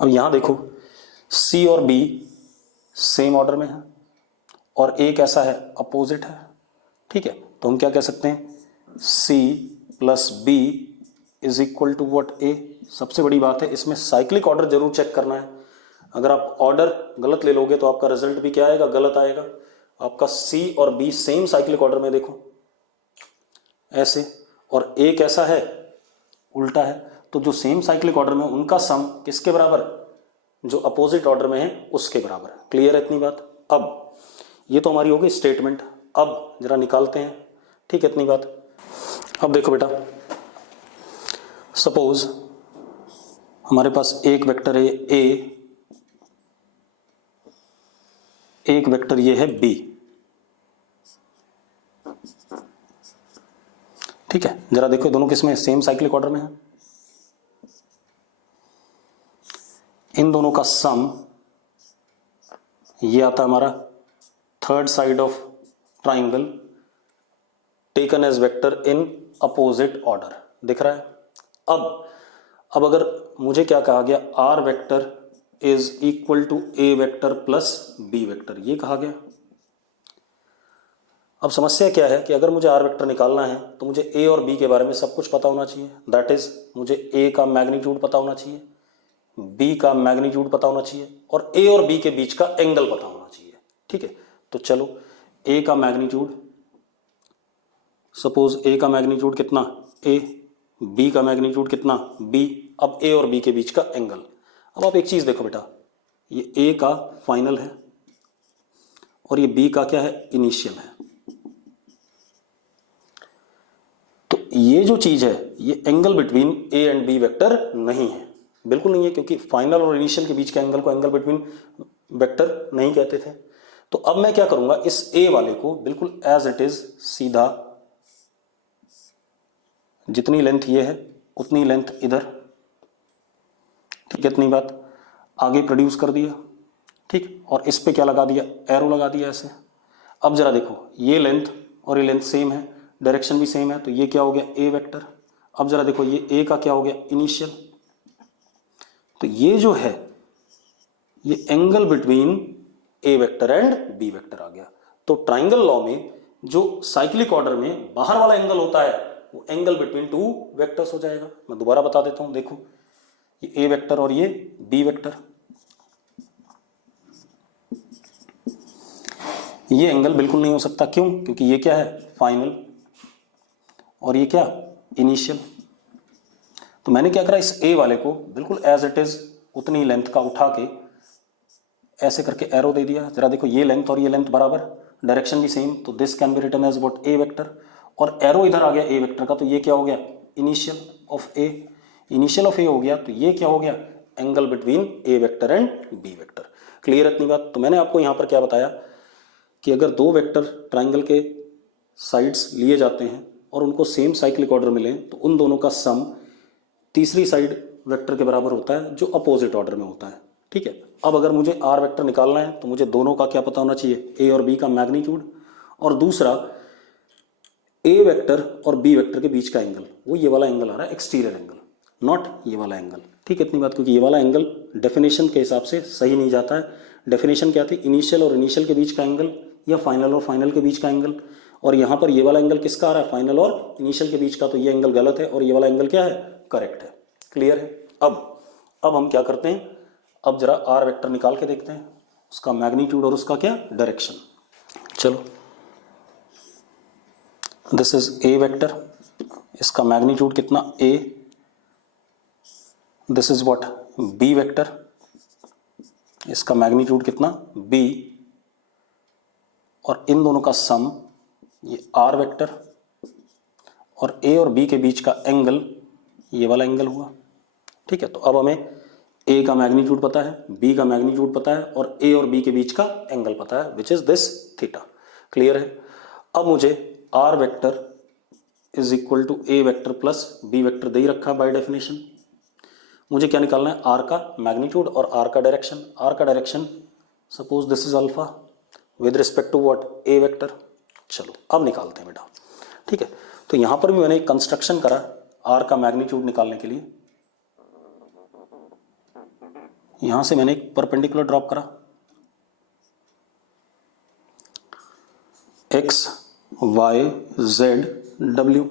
अब यहां देखो सी और बी सेम ऑर्डर में है और ए कैसा है, अपोजिट है। ठीक है, तो हम क्या कह सकते हैं, c plus b is equal to what, a. सबसे बड़ी बात है इसमें साइक्लिक ऑर्डर जरूर चेक करना है। अगर आप ऑर्डर गलत ले लोगे तो आपका रिजल्ट भी क्या आएगा, गलत आएगा। आपका सी और बी सेम साइक्लिक ऑर्डर में, देखो ऐसे, और ए कैसा है, उल्टा है। तो जो सेम साइक्लिक ऑर्डर में उनका सम किसके बराबर, जो अपोजिट ऑर्डर में है उसके बराबर है। क्लियर है इतनी बात। अब ये तो हमारी होगी स्टेटमेंट, अब जरा निकालते हैं। ठीक है, इतनी बात। अब देखो बेटा, सपोज हमारे पास एक वेक्टर है ए, एक वेक्टर ये है बी। ठीक है, जरा देखो दोनों किसमें सेम साइक्लिक ऑर्डर में है। इन दोनों का सम ये आता है हमारा third side of triangle taken as vector in opposite order, दिख रहा है। अब अगर मुझे क्या कहा गया, R vector is equal to A vector plus B vector, ये कहा गया। अब समस्या क्या है कि अगर मुझे आर वेक्टर निकालना है तो मुझे ए और बी के बारे में सब कुछ पता होना चाहिए। दैट इज मुझे ए का मैग्नीट्यूड पता होना चाहिए, बी का मैग्नीट्यूड पता होना चाहिए और ए और बी के बीच का एंगल पता होना चाहिए। ठीक है, तो चलो ए का मैग्नीट्यूड, सपोज ए का मैग्नीट्यूड कितना ए, बी का मैग्नीट्यूड कितना बी। अब ए और बी के बीच का एंगल। अब आप एक चीज देखो बेटा, ये ए का फाइनल है और ये बी का क्या है, इनिशियल है। तो ये जो चीज है ये angle between A and B vector नहीं है, बिल्कुल नहीं है, क्योंकि फाइनल और इनिशियल के बीच के एंगल को एंगल बिटवीन वेक्टर नहीं कहते थे। तो अब मैं क्या करूंगा, इस ए वाले को बिल्कुल एज इट इज सीधा, जितनी लेंथ ये है उतनी लेंथ इधर, ठीक है, इतनी बात, आगे प्रोड्यूस कर दिया। ठीक, और इस पे क्या लगा दिया, एरो लगा दिया ऐसे। अब जरा देखो ये लेंथ और ये लेंथ सेम है, डायरेक्शन भी सेम है, तो ये क्या हो गया, ए वेक्टर। अब जरा देखो ये ए का क्या हो गया, इनिशियल। तो ये जो है ये angle between A vector and B vector आ गया। तो ट्राइंगल लॉ में जो साइक्लिक ऑर्डर में बाहर वाला एंगल होता है वो एंगल बिटवीन टू वेक्टर्स हो जाएगा। मैं दोबारा बता देता हूं, देखो ये ए वेक्टर और ये बी वेक्टर, ये एंगल बिल्कुल नहीं हो सकता। क्यों? क्योंकि ये क्या है, फाइनल, और ये क्या, इनिशियल। तो मैंने क्या करा, इस ए वाले को बिल्कुल एज इट इज उतनी लेंथ का उठा के ऐसे करके एरो दे दिया। जरा देखो ये लेंथ और ये लेंथ बराबर, डायरेक्शन भी सेम, तो this can be written as what, A vector. और एरो इधर आ गया ए वेक्टर का, तो ये क्या हो गया, initial of a. Initial of a हो गया तो ये क्या हो गया, angle between A vector and B vector. Clear इतनी बात? तो मैंने आपको यहां पर क्या बताया कि अगर दो वेक्टर ट्राइंगल के साइड्स लिए जाते हैं और उनको सेम साइक्लिक ऑर्डर मिले तो उन दोनों का सम तीसरी साइड वेक्टर के बराबर होता है जो अपोजिट ऑर्डर में होता है। ठीक है, अब अगर मुझे आर वेक्टर निकालना है तो मुझे दोनों का क्या पता होना चाहिए, ए और बी का मैग्नीट्यूड, और दूसरा ए वेक्टर और बी वेक्टर के बीच का एंगल, वो ये वाला एंगल आ रहा है, एक्सटीरियर एंगल, नॉट ये वाला एंगल। ठीक है, इतनी बात, क्योंकि ये वाला एंगल डेफिनेशन के हिसाब से सही नहीं जाता है। डेफिनेशन क्या थी, इनिशियल और इनिशियल के बीच का एंगल या फाइनल और फाइनल के बीच का एंगल, और यहाँ पर ये वाला एंगल किसका आ रहा है, फाइनल और इनिशियल के बीच का, तो ये एंगल गलत है और ये वाला एंगल क्या है, करेक्ट है। क्लियर है? अब हम क्या करते हैं, अब जरा आर वेक्टर निकाल के देखते हैं, उसका मैग्नीट्यूड और उसका क्या, डायरेक्शन। चलो, दिस इज ए वेक्टर, इसका मैग्नीट्यूड कितना, a. This is what, b vector, इसका मैग्नीट्यूड कितना, बी। और इन दोनों का सम ये आर वेक्टर और ए और बी के बीच का एंगल ये वाला एंगल हुआ। ठीक है, तो अब हमें ए का मैग्नीट्यूड पता है, बी का मैग्नीट्यूड पता है और ए और बी के बीच का एंगल पता है, which is this theta. Clear है? अब मुझे r vector is equal to A vector plus B vector दे ही रखा बाय डेफिनेशन। मुझे क्या निकालना है, आर का मैग्नीट्यूड और आर का डायरेक्शन। आर का direction suppose this is alpha with respect to what, A vector. चलो अब निकालते हैं बेटा। ठीक है, तो यहां पर भी मैंने एक कंस्ट्रक्शन करा आर का मैग्नीट्यूड निकालने के लिए। यहां से मैंने एक परपेंडिकुलर ड्रॉप करा, एक्स वाई जेड डब्ल्यू।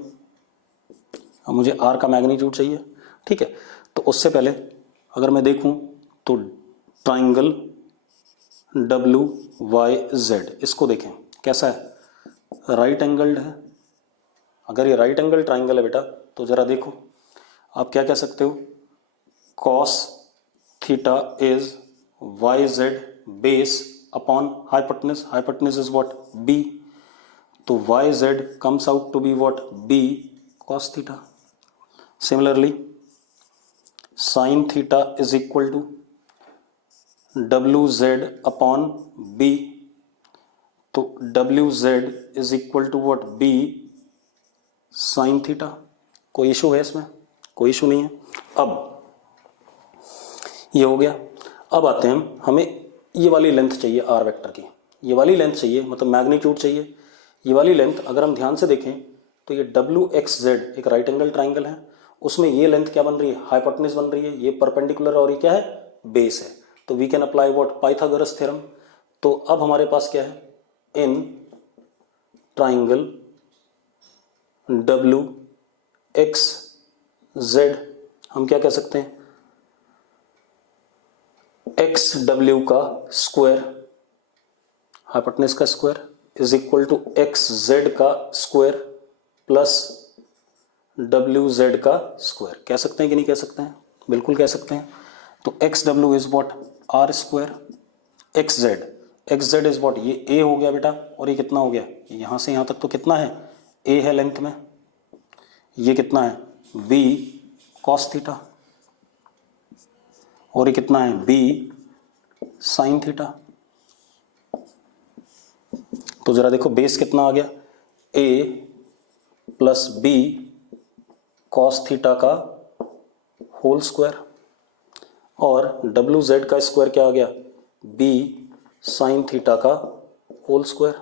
अब मुझे आर का मैग्नीट्यूड चाहिए। ठीक है, तो उससे पहले अगर मैं देखूं तो ट्राइंगल डब्ल्यू वाई जेड, इसको देखें कैसा है, राइट एंगल्ड है। अगर ये राइट एंगल ट्राइंगल है बेटा तो जरा देखो, आप क्या कह सकते हो, cos theta is y z base upon hypotenuse. Hypotenuse is what, b, तो y z comes out to be what, b cos theta. Similarly sine theta is equal to डब्ल्यू जेड अपॉन बी। तो डब्ल्यू z is equal to what, b sine theta. कोई issue है इसमें? कोई issue नहीं है। अब ये हो गया। अब आते हैं हमें ये वाली लेंथ चाहिए आर वेक्टर की, ये वाली लेंथ चाहिए, मतलब मैग्नीट्यूड चाहिए। ये वाली लेंथ अगर हम ध्यान से देखें तो ये डब्ल्यू एक्स जेड एक राइट एंगल ट्राइंगल है, उसमें ये लेंथ क्या बन रही है, हाइपोटेन्यूज बन रही है, ये परपेंडिकुलर और ये क्या है, बेस है। तो we can apply what, Pythagoras theorem. तो अब हमारे पास क्या है, in triangle W X Z हम क्या कह सकते हैं, एक्स डब्ल्यू का स्क्वायर, हाइपोटेन्यूज का square is equal to X Z का स्क्वायर प्लस डब्ल्यू जेड का स्क्वायर। कह सकते हैं कि नहीं कह सकते हैं? बिल्कुल कह सकते हैं। तो X W is what, R square, X Z is what, ये ए हो गया बेटा, और ये कितना हो गया, यहां से यहां तक तो कितना है, ए है लेंथ में, ये कितना है, बी कॉस थीटा, और ये कितना है, बी साइन थीटा। तो जरा देखो बेस कितना आ गया, ए प्लस बी कॉस थीटा का होल स्क्वायर, और डब्ल्यू जेड का स्क्वायर क्या आ गया, बी साइन थीटा का होल स्क्वायर।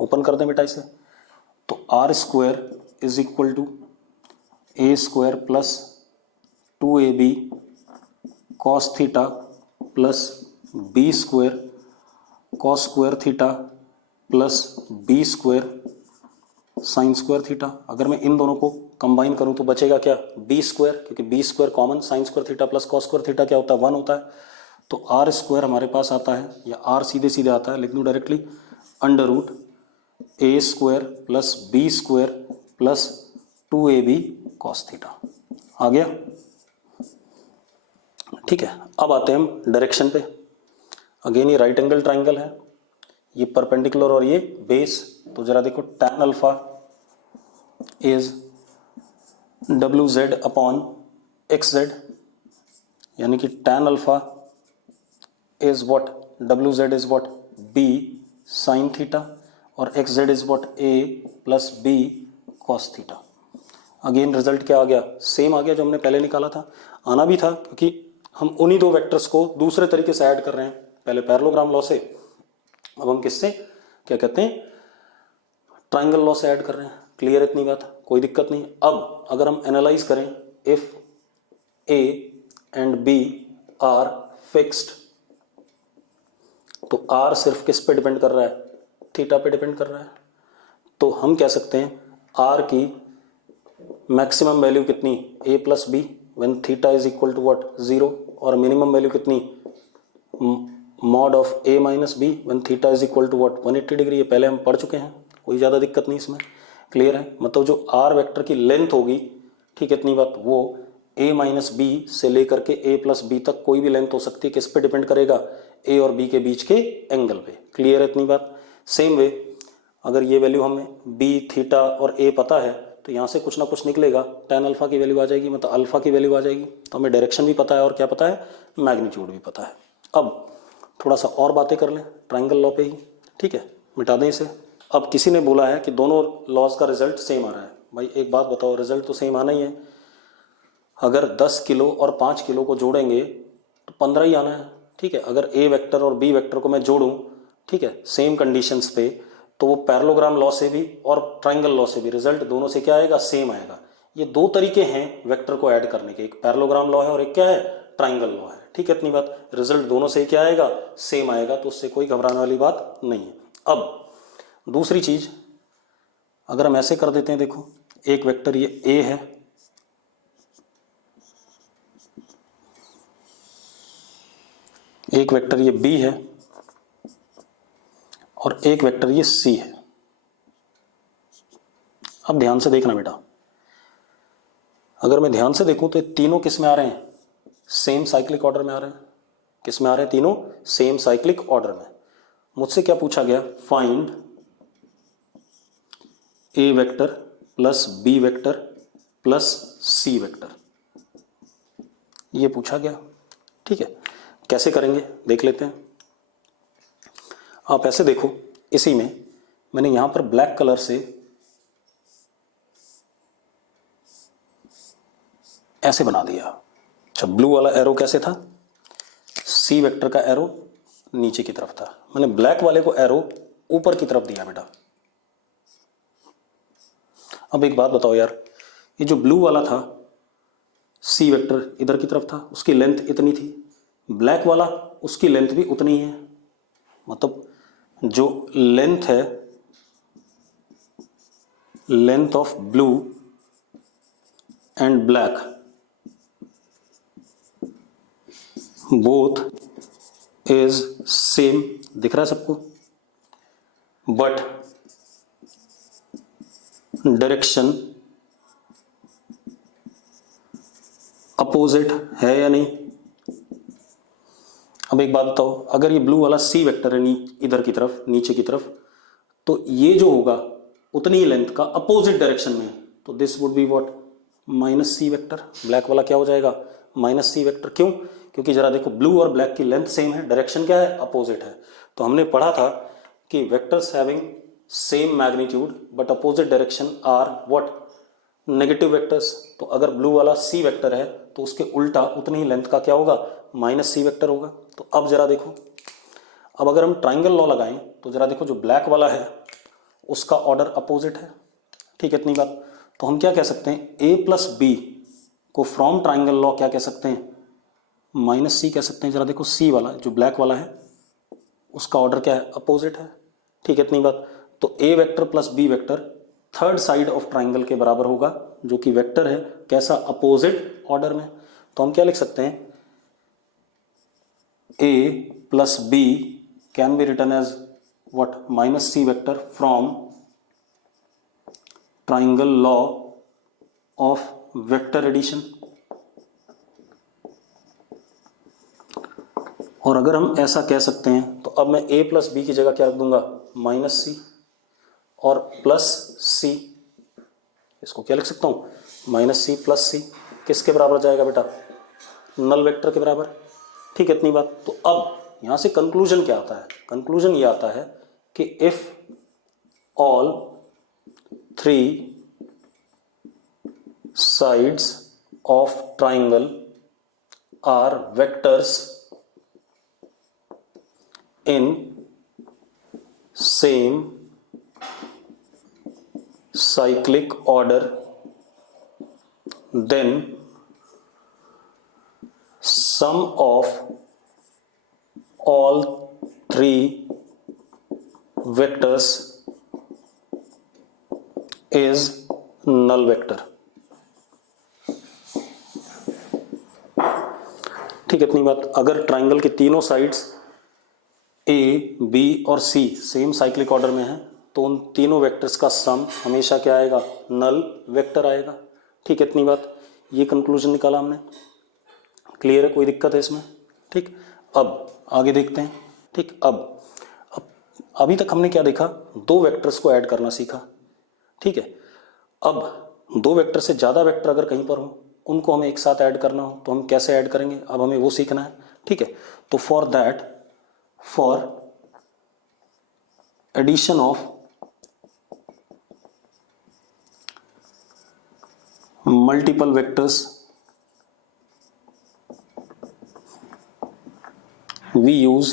ओपन कर दें बेटा इसे। तो R square is equal to A square plus 2ab cos theta plus B square cos square theta plus B square sine square theta. अगर मैं इन दोनों को कंबाइन करूं तो बचेगा क्या, बी स्क्वायर, क्योंकि B square common, sine square theta plus cos square theta क्या होता है, 1 होता है। तो आर स्क्वायर हमारे पास आता है, या आर सीधे सीधे आता है, लिख दूं डायरेक्टली, अंडर रूट ए square plus B square plus 2ab cos theta. आ गया? ठीक है। अब आते हैं हम डायरेक्शन पे। अगेन ये राइट एंगल ट्राइंगल है, ये परपेंडिकुलर और ये बेस। तो जरा देखो, tan अल्फा इज डब्ल्यू जेड अपॉन एक्स जेड, यानी कि tan अल्फा इज व्हाट, डब्ल्यू z is what, b sine theta, और x Z is what, a plus B cos theta. Again result क्या आ गया, सेम आ गया जो हमने पहले निकाला था। आना भी था क्योंकि हम उन्हीं दो वेक्टर्स को दूसरे तरीके से ऐड कर रहे हैं, पहले पैरेललोग्राम लॉ से, अब हम किससे, क्या कहते हैं, ट्राइंगल लॉ से ऐड कर रहे हैं। क्लियर इतनी बात, कोई दिक्कत नहीं। अब अगर हम एनालाइज करें, if A and B are fixed, तो आर सिर्फ किस पे डिपेंड कर रहा है, थीटा पे डिपेंड कर रहा है। तो हम कह सकते हैं आर की मैक्सिमम वैल्यू कितनी, a plus b when theta is equal to what, 0, और मिनिमम वैल्यू कितनी, mod of a minus b when theta is equal to what, 180 degree. ये पहले हम पढ़ चुके हैं, कोई ज़्यादा दिक्कत नहीं इसमें। क्लियर है? मतलब जो आर वेक्टर की लेंथ होगी, ठीक है, इतनी बात, वो ए माइनस बी से लेकर के ए प्लस बी तक कोई भी लेंथ हो सकती है, किस पे डिपेंड करेगा, ए और बी के बीच के एंगल पे। क्लियर है इतनी बात? सेम वे अगर ये वैल्यू हमें बी थीटा और ए पता है, तो यहाँ से कुछ ना कुछ निकलेगा, tan अल्फा की वैल्यू आ जाएगी, मतलब अल्फा की वैल्यू आ जाएगी। तो हमें डायरेक्शन भी पता है और क्या पता है, मैग्नीट्यूड भी पता है। अब थोड़ा सा और बातें कर लें ट्राइंगल लॉ पे ही, ठीक है, मिटा दें इसे। अब किसी ने बोला है कि दोनों लॉज का रिजल्ट सेम आ रहा है। भाई एक बात बताओ, रिजल्ट तो सेम आना ही है। अगर 10 किलो और 5 किलो को जोड़ेंगे तो 15 ही आना है, ठीक है। अगर ए वेक्टर और बी वेक्टर को मैं जोड़ूं, ठीक है, सेम कंडीशंस पे, तो वो पैरेललोग्राम लॉ से भी और ट्राइंगल लॉ से भी रिजल्ट दोनों से क्या आएगा, सेम आएगा। ये दो तरीके हैं वेक्टर को ऐड करने के, एक पैरेललोग्राम लॉ है और एक क्या है, ट्राइंगल लॉ है। ठीक है, इतनी बात, रिजल्ट दोनों से क्या आएगा, सेम आएगा, तो उससे कोई घबराने वाली बात नहीं है। अब दूसरी चीज, अगर हम ऐसे कर देते हैं, देखो एक वेक्टर ये ए है, एक वेक्टर ये बी है, और एक वेक्टर ये सी है। अब ध्यान से देखना बेटा, अगर मैं ध्यान से देखूं तो तीनों किस में आ रहे हैं, सेम साइक्लिक ऑर्डर में आ रहे हैं। किस में आ रहे हैं, तीनों सेम साइक्लिक ऑर्डर में। मुझसे क्या पूछा गया, find a vector plus B vector plus c vector, ये पूछा गया। ठीक है, कैसे करेंगे देख लेते हैं। आप ऐसे देखो, इसी में मैंने यहां पर ब्लैक कलर से ऐसे बना दिया। अच्छा, ब्लू वाला एरो कैसे था, सी वेक्टर का एरो नीचे की तरफ था, मैंने ब्लैक वाले को एरो ऊपर की तरफ दिया बेटा। अब एक बात बताओ यार, ये जो ब्लू वाला था सी वेक्टर इधर की तरफ था, उसकी लेंथ इतनी थी, ब्लैक वाला उसकी लेंथ भी उतनी है, मतलब जो लेंथ है, length of blue and black both is same, दिख रहा है सबको, बट डायरेक्शन अपोजिट है या नहीं। अब एक बात बताओ, अगर ये ब्लू वाला सी वेक्टर है इधर की तरफ, नीचे की तरफ, तो ये जो होगा उतनी ही लेंथ का अपोजिट डायरेक्शन में, तो this would be what, minus C vector. Black वाला क्या हो जाएगा, माइनस सी वेक्टर। क्यों, क्योंकि जरा देखो ब्लू और ब्लैक की लेंथ सेम है, डायरेक्शन क्या है, अपोजिट है। तो हमने पढ़ा था कि vectors having same magnitude but opposite direction are what, negative vectors. तो अगर ब्लू वाला सी वेक्टर है तो उसके उल्टा उतनी ही लेंथ का क्या होगा, माइनस सी वेक्टर होगा। तो अब जरा देखो, अब अगर हम ट्राइंगल लॉ लगाएं तो जरा देखो, जो ब्लैक वाला है उसका ऑर्डर अपोजिट है। ठीक है, इतनी बात। तो हम क्या कह सकते हैं, ए प्लस बी को फ्रॉम ट्राइंगल लॉ क्या कह सकते हैं, माइनस सी कह सकते हैं। जरा देखो, सी वाला जो ब्लैक वाला है उसका ऑर्डर क्या है, अपोजिट है। ठीक है, इतनी बात। तो ए vector plus B vector third side of triangle के बराबर होगा, जो कि वेक्टर है कैसा, अपोजिट ऑर्डर में। तो हम क्या लिख सकते हैं, a plus b can be written as what, minus C vector from triangle law of vector addition. और अगर हम ऐसा कह सकते हैं तो अब मैं a प्लस बी की जगह क्या रख दूंगा, माइनस सी, और प्लस सी, इसको क्या लिख सकता हूं, माइनस सी प्लस सी। किसके बराबर जाएगा बेटा, नल वेक्टर के बराबर। ठीक है, इतनी बात। तो अब यहां से कंक्लूजन क्या आता है, कंक्लूजन ये आता है कि if all three sides of triangle are vectors in same cyclic order, then sum of all three vectors is null vector। ठीक है, इतनी बात। अगर ट्राइंगल की तीनों साइड्स ए, बी और सी सेम साइक्लिक ऑर्डर में है तो उन तीनों वेक्टर्स का सम हमेशा क्या आएगा, नल वेक्टर आएगा। ठीक है, इतनी बात। ये कंक्लूजन निकाला हमने। क्लियर है, कोई दिक्कत है इसमें। ठीक, अब आगे देखते हैं। ठीक, अब अभी तक हमने क्या देखा, दो वेक्टर्स को ऐड करना सीखा। ठीक है, अब दो वेक्टर से ज़्यादा वेक्टर अगर कहीं पर हो, उनको हमें एक साथ ऐड करना हो तो हम कैसे ऐड करेंगे, अब हमें वो सीखना है। ठीक है, तो for that, for addition of multiple vectors we use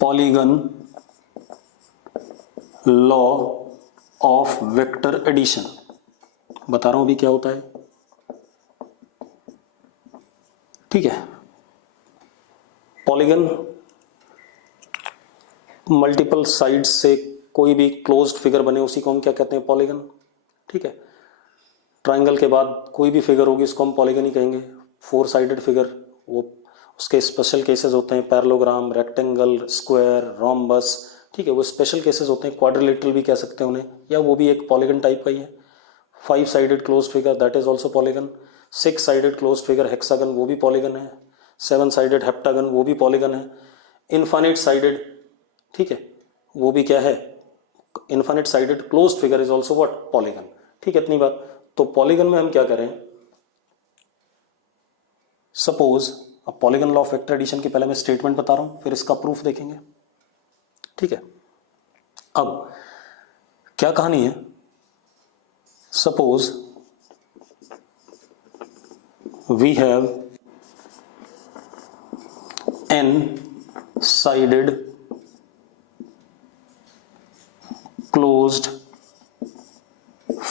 polygon law of vector addition। बता रहा हूं अभी क्या होता है। ठीक है, पॉलीगन मल्टीपल साइड्स से कोई भी क्लोज्ड फिगर बने उसी को हम क्या कहते हैं, पॉलीगन। ठीक है, ट्राइंगल के बाद कोई भी फिगर होगी उसको हम पॉलीगन ही कहेंगे। फोर साइडेड फिगर, वो उसके स्पेशल केसेस होते हैं, पैरेललोग्राम, रेक्टेंगल, स्क्वायर, रोम्बस। ठीक है, वो स्पेशल केसेस होते हैं, क्वाड्रिलेटरल भी कह सकते हैं उन्हें, या वो भी एक पॉलीगन टाइप का ही है। Five sided closed figure that is also polygon. Six sided closed figure hexagon, वो भी पॉलीगन है। सेवन साइडेड हेप्टागन, वो भी पॉलीगन है। इनफाइनाइट साइडेड, ठीक है, वो भी क्या है, infinite sided closed figure is also what, polygon. ठीक है, इतनी बात। तो पॉलीगन में हम क्या करें, सपोज, अब polygon law of vector addition की पहले मैं स्टेटमेंट बता रहा हूं, फिर इसका प्रूफ देखेंगे, ठीक है। अब क्या कहानी है, suppose we have n sided closed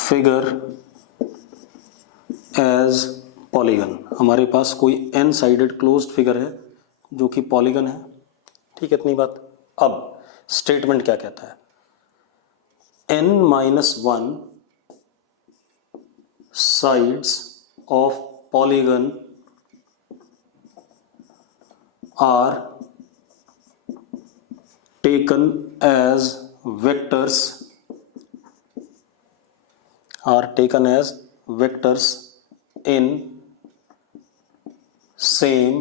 figure as polygon। हमारे पास कोई n साइडेड क्लोज्ड फिगर है जो कि पॉलीगन है, ठीक है, इतनी बात। अब स्टेटमेंट क्या कहता है, n-1 sides of polygon are taken as vectors in same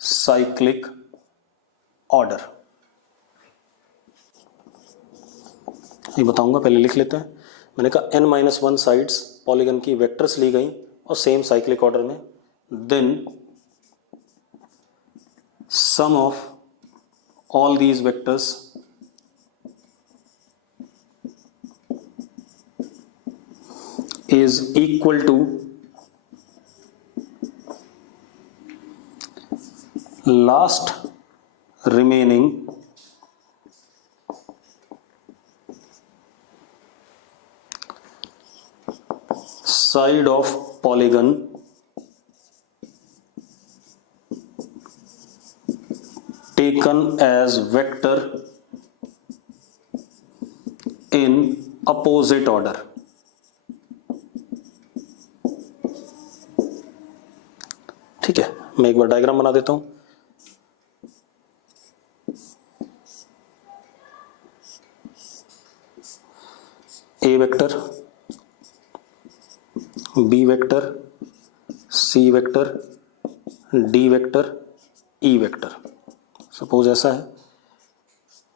cyclic order। ये बताऊंगा, पहले लिख लेते हैं। मैंने कहा n-1 साइड्स पॉलीगन की वेक्टर्स ली गई और सेम साइक्लिक ऑर्डर में, then sum of all these vectors is equal to last remaining side of polygon taken as vector in opposite order। ठीक है, मैं एक बार डायग्राम बना देता हूं। A vector, b vector, c vector, d vector, e vector, suppose ऐसा है,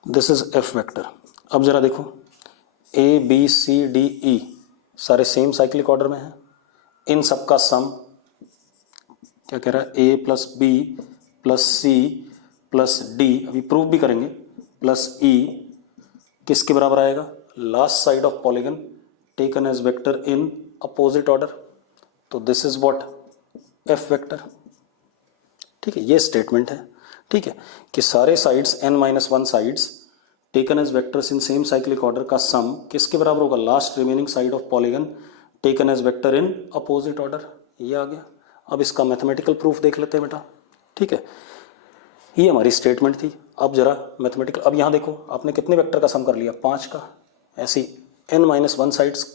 this is F vector. अब जरा देखो, A B C D E सारे सेम साइक्लिक ऑर्डर में हैं, इन सबका सम क्या कह रहा है, a plus B plus C plus d, अभी प्रूफ भी करेंगे, प्लस ई किसके बराबर आएगा, last side of polygon taken as vector in opposite order. तो this is what, f vector. ठीक है, ये स्टेटमेंट है, ठीक है, कि सारे sides n-1 sides taken as vectors in same cyclic order का सम किसके बराबर होगा, last remaining side of polygon taken as vector in opposite order. ये आ गया। अब इसका मैथमेटिकल प्रूफ देख लेते हैं बेटा, ठीक है, ये हमारी स्टेटमेंट थी। अब जरा मैथमेटिकल, अब यहाँ देखो, आपने कितने वेक्टर का सम कर लिया, 5 का। ऐसी n-1 sides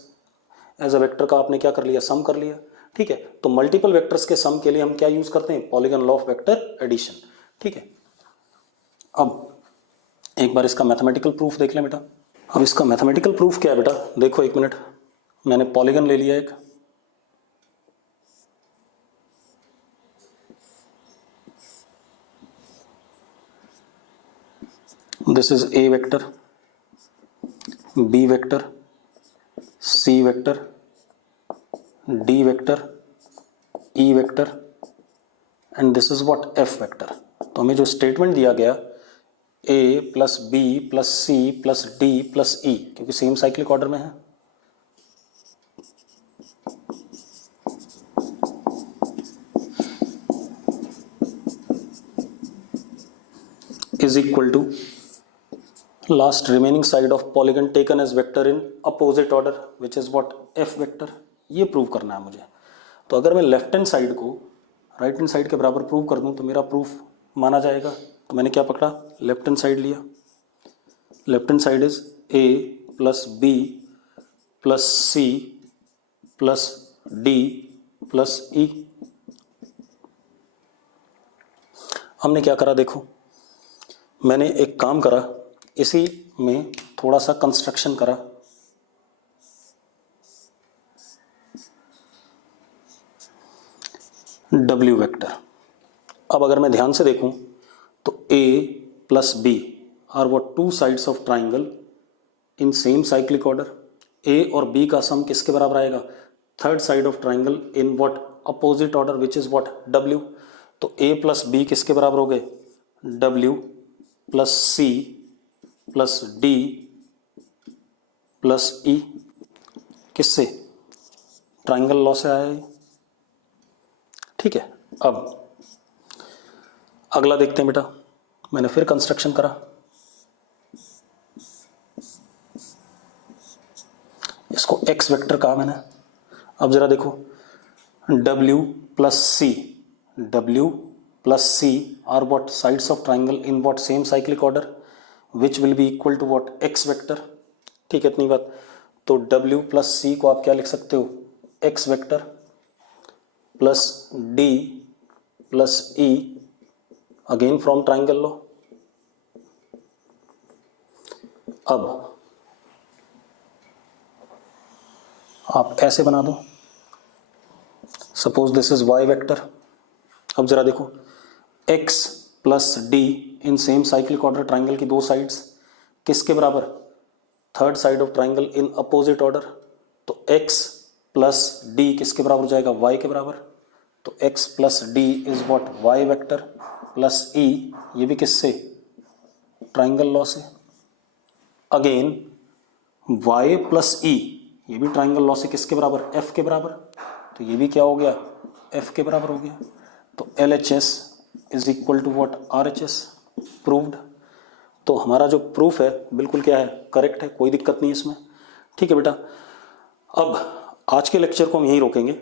as a vector का आपने क्या कर लिया, सम कर लिया, ठीक है। तो मल्टीपल वेक्टर्स के सम के लिए हम क्या यूज करते हैं, polygon law of vector addition, ठीक है। अब एक बार इसका मैथमेटिकल प्रूफ देख लें बेटा। अब इसका मैथमेटिकल प्रूफ क्या है बेटा, देखो एक मिनट, मैंने पॉलीगन ले लिया एक, this is a vector, b vector, c vector, d vector, e vector and this is what, f vector. तो हमें जो स्टेटमेंट दिया गया, ए प्लस बी प्लस सी प्लस डी प्लस ई, क्योंकि सेम साइक्लिक ऑर्डर में है, is equal to last remaining side of polygon taken as vector in opposite order which is what, f vector. ये prove करना है मुझे। तो अगर मैं लेफ्ट हैंड साइड को राइट हैंड साइड के बराबर प्रूव कर दूं तो मेरा प्रूफ माना जाएगा। तो मैंने क्या पकड़ा, लेफ्ट हैंड साइड लिया। Left hand side is A plus B plus C plus D plus E. हमने क्या करा, देखो मैंने एक काम करा, इसी में थोड़ा सा कंस्ट्रक्शन करा। W vector. अब अगर मैं ध्यान से देखूं तो A plus B are what, two sides of triangle in same cyclic order. A और B का सम किसके बराबर आएगा, third side of triangle in what opposite order which is what W। तो A प्लस बी किसके बराबर हो गए W plus C plus D plus E। किससे ट्राइंगल लॉ से आया ये, ठीक है। अब अगला देखते हैं बेटा, मैंने फिर कंस्ट्रक्शन करा, इसको x वेक्टर कहा मैंने। अब जरा देखो W plus C are what sides of triangle in what same cyclic order which will be equal to what x vector, ठीक है इतनी बात। तो W प्लस C को आप क्या लिख सकते हो x vector plus D plus E again from triangle law. अब आप ऐसे बना दो, suppose this is y vector. अब जरा देखो x प्लस डी इन सेम साइक्लिक ऑर्डर ट्राइंगल की दो साइड्स किसके बराबर, third side of triangle in opposite order. तो x प्लस डी किसके बराबर हो जाएगा y के बराबर। तो x plus D is what y vector plus e, ये भी किससे ट्राइंगल लॉ से। अगेन y प्लस e ये भी ट्राइंगल लॉ से किसके बराबर f के बराबर। तो ये भी क्या हो गया f के बराबर हो गया। तो LHS is equal to what RHS, proved. तो हमारा जो प्रूफ है बिल्कुल क्या है करेक्ट है, कोई दिक्कत नहीं इसमें, ठीक है बेटा। अब आज के लेक्चर को हम यहीं रोकेंगे।